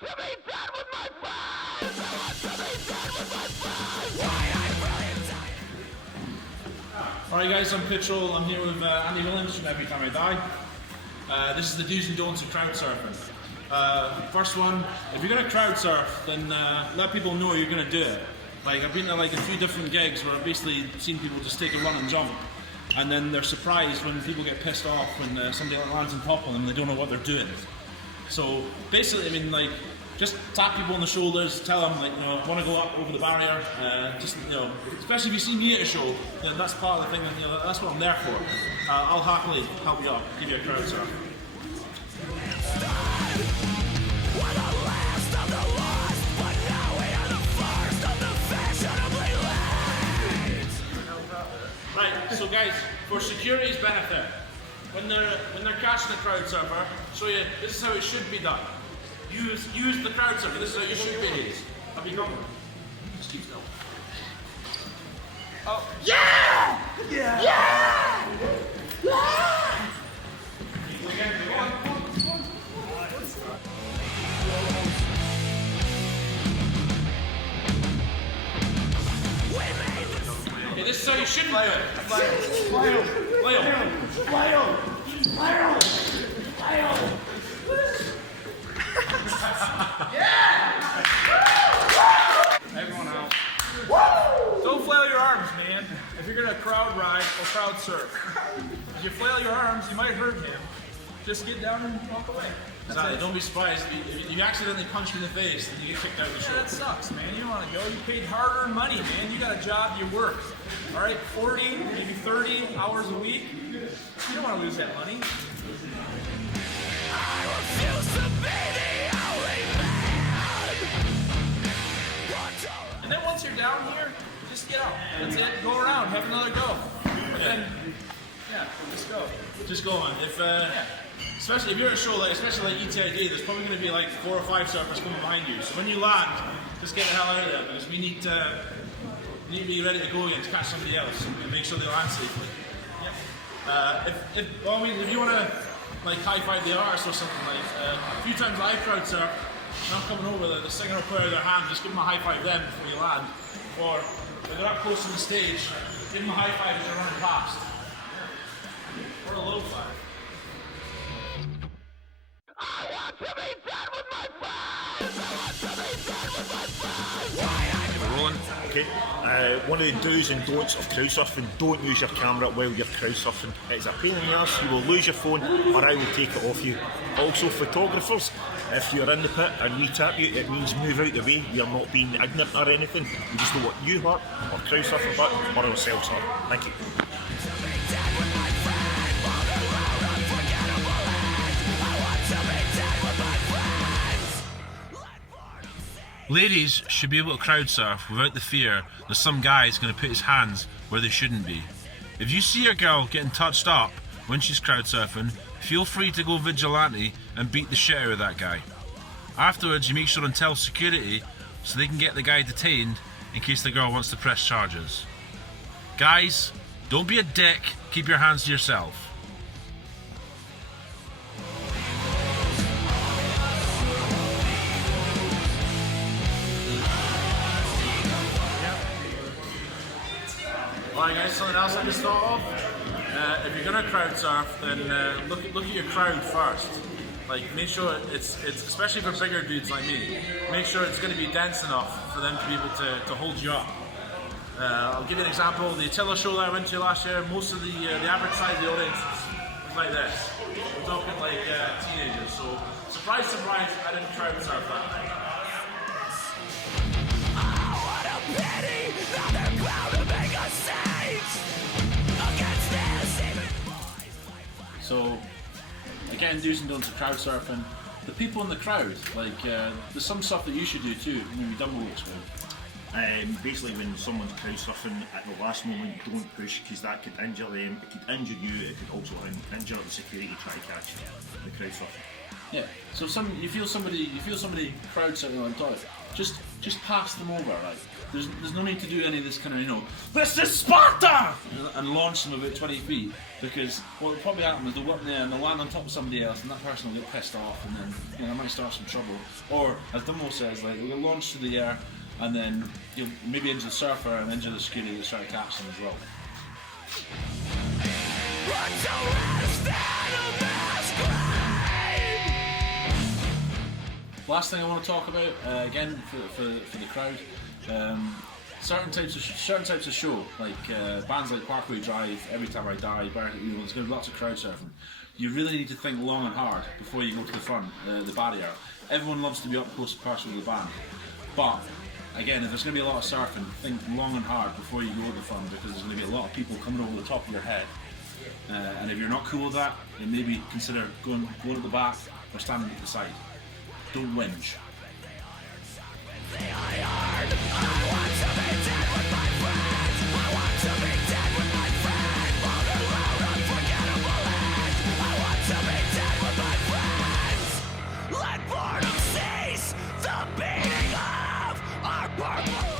want to be dead with my friends! I want to be dead with my friends! Why I really die? Alright guys, I'm Pitchell. I'm here with Andy Williams from Every Time I Die. This is the do's and don'ts of crowd surfing. First one, if you're going to crowd surf, then let people know you're going to do it. Like, I've been to like a few different gigs where I've basically seen people just take a run and jump, and then they're surprised when people get pissed off when somebody lands on top of them and they don't know what they're doing. So basically, I mean, like, just tap people on the shoulders, tell them, like, you know, want to go up over the barrier. Just, you know, especially if you see me at a show, then that's part of the thing. That, you know, that's what I'm there for. I'll happily help you up, give you a crowd surf. Right, so guys, for security's benefit, when they're catching a crowd surfer, show you this is how it should be done. Use the crowd surfer. This is how you should be. Have you gone? Just keep still. Oh yeah! Yeah! Yeah! Yeah! Again, go on. Okay, this is how you shouldn't do it. Everyone else. Don't flail your arms, man. If you're gonna crowd ride or crowd surf, if you flail your arms, you might hurt him. Just get down and walk away. Exactly. Don't be surprised if you accidentally punch me in the face, then you get kicked out of the show. That sucks, man. You don't want to go. You paid hard-earned money, man. You got a job, you work. All right, 40, maybe 30 hours a week. You don't want to lose that money. I refuse to be the only man. And then once you're down here, just get out. That's it. Go around. Have another go. But then, yeah, just go. Just go on. Especially if you're at a show like, especially like etiquette, there's probably going to be like 4 or 5 surfers coming behind you. So when you land, just get the hell out of there because we need to be ready to go again to catch somebody else and make sure they land safely. Yep. If you want to like high five the artist or something, like a few times I crowd surf and I'm coming over, the singer will put out their hand, just give them a high five then before you land. Or if they're up close to the stage, give them a high five as they're running past. Or a low five. I want to be dead with my friends! I want to be dead with my friends! Why I Rolling. Okay. One of the do's and don'ts of crowd surfing: don't use your camera while you're crowd surfing. It's a pain in the arse. You will lose your phone, or I will take it off you. Also, photographers, if you're in the pit and we tap you, it means move out the way. We are not being ignorant or anything. We just know what you hurt, or crowd surfing hurt, or ourselves hurt. Thank you. Ladies should be able to crowd surf without the fear that some guy is going to put his hands where they shouldn't be. If you see a girl getting touched up when she's crowd surfing, feel free to go vigilante and beat the shit out of that guy. Afterwards, you make sure and tell security so they can get the guy detained in case the girl wants to press charges. Guys, don't be a dick, keep your hands to yourself. Alright guys, something else I just thought of. If you're gonna crowd surf, then look at your crowd first. Like, make sure it's especially for bigger dudes like me, make sure it's going to be dense enough for them to be able to hold you up. I'll give you an example. The Attila show that I went to last year, most of the average size of the audience was like this. We're talking like teenagers. So surprise, surprise, I didn't crowd surf that night. So, again, do's and don'ts of crowd surfing. The people in the crowd, like, there's some stuff that you should do too. Maybe Dumbo will explain. Basically, when someone's crowd surfing at the last moment, don't push because that could injure them. It could injure you. It could also injure the security trying to catch the crowd surfing. Yeah. So you feel somebody crowd surfing on top. just pass them over. Like there's no need to do any of this kind of, you know, this is Sparta, and launch them about 20 feet, because what will probably happen is they'll go up there and they'll land on top of somebody else, and that person will get pissed off, and then, you know, they might start some trouble. Or as Dumbo says, like they'll launch through the air, and then you'll maybe injure the surfer and injure the security that's trying to catch them as well. Last thing I want to talk about, again for the crowd, certain types of show, like bands like Parkway Drive, Every Time I Die, Barricade, you know, there's going to be lots of crowd surfing. You really need to think long and hard before you go to the front, the barrier. Everyone loves to be up close and personal with the band, but again, if there's going to be a lot of surfing, think long and hard before you go to the front, because there's going to be a lot of people coming over the top of your head. And if you're not cool with that, then maybe consider going at the back or standing at the side. Don't whinge. Let boredom cease the beating of our purple.